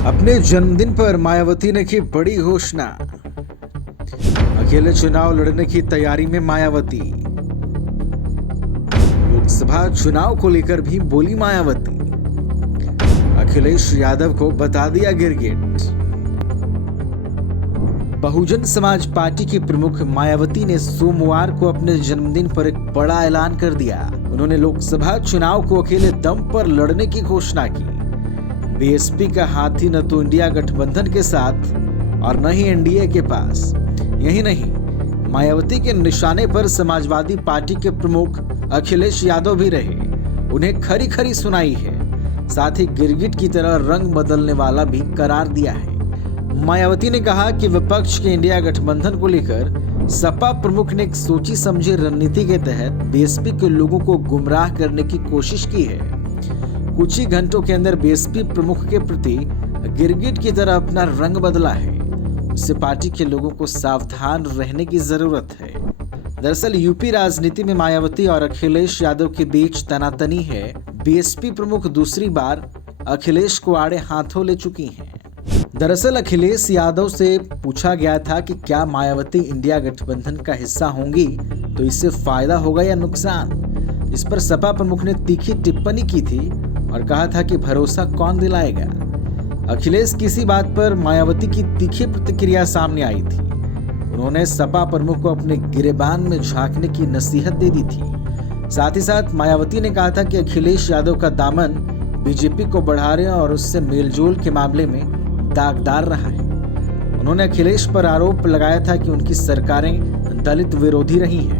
अपने जन्मदिन पर मायावती ने की बड़ी घोषणा। अकेले चुनाव लड़ने की तैयारी में मायावती। लोकसभा चुनाव को लेकर भी बोली मायावती। अखिलेश यादव को बता दिया गिरगिट। बहुजन समाज पार्टी की प्रमुख मायावती ने सोमवार को अपने जन्मदिन पर एक बड़ा ऐलान कर दिया। उन्होंने लोकसभा चुनाव को अकेले दम पर लड़ने की घोषणा की। बीएसपी का हाथी न तो इंडिया गठबंधन के साथ और न ही एनडीए के पास। यही नहीं, मायावती के निशाने पर समाजवादी पार्टी के प्रमुख अखिलेश यादव भी रहे। उन्हें खरी खरी सुनाई है, साथ ही गिरगिट की तरह रंग बदलने वाला भी करार दिया है। मायावती ने कहा कि विपक्ष के इंडिया गठबंधन को लेकर सपा प्रमुख ने एक सोची समझी रणनीति के तहत बीएसपी के लोगों को गुमराह करने की कोशिश की है। कुछ ही घंटों के अंदर बीएसपी प्रमुख के प्रति गिरगिट की तरह अपना रंग बदला है। उससे पार्टी के लोगों को सावधान रहने की जरूरत है। दरअसल यूपी राजनीति में मायावती और अखिलेश यादव के बीच तनातनी है। बीएसपी प्रमुख दूसरी बार अखिलेश को आड़े हाथों ले चुकी हैं। दरअसल अखिलेश यादव से पूछा गया था कि क्या मायावती इंडिया गठबंधन का हिस्सा होंगी तो इससे फायदा होगा या नुकसान। इस पर सपा प्रमुख ने तीखी टिप्पणी की थी और कहा था कि भरोसा कौन दिलाएगा। अखिलेश की इसी बात पर मायावती की तीखी प्रतिक्रिया सामने आई थी। उन्होंने सपा प्रमुख को अपने गिरेबान में झांकने की नसीहत दे दी थी। साथ ही साथ मायावती ने कहा था कि अखिलेश यादव का दामन बीजेपी को बढ़ा रहे और उससे मेलजोल के मामले में दागदार रहा है। उन्होंने अखिलेश पर आरोप लगाया था कि उनकी सरकारें दलित विरोधी रही हैं।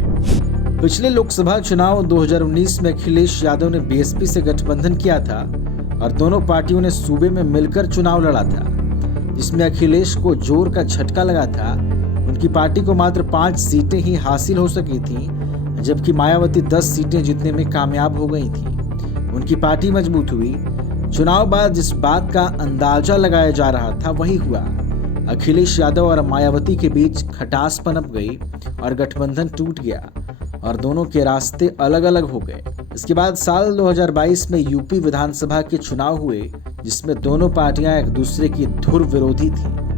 पिछले लोकसभा चुनाव 2019 में अखिलेश यादव ने बीएसपी से गठबंधन किया था और दोनों पार्टियों ने सूबे में मिलकर चुनाव लड़ा था, जिसमें अखिलेश को जोर का झटका लगा था। उनकी पार्टी को मात्र 5 सीटें ही हासिल हो सकी थी, जबकि मायावती 10 सीटें जीतने में कामयाब हो गई थी। उनकी पार्टी मजबूत हुई। चुनाव बाद जिस बात का अंदाजा लगाया जा रहा था वही हुआ। अखिलेश यादव और मायावती के बीच खटास पनप गई और गठबंधन टूट गया और दोनों के रास्ते अलग अलग हो गए। इसके बाद साल 2022 में यूपी विधानसभा के चुनाव हुए, जिसमें दोनों पार्टियां एक दूसरे की धुर विरोधी थीं।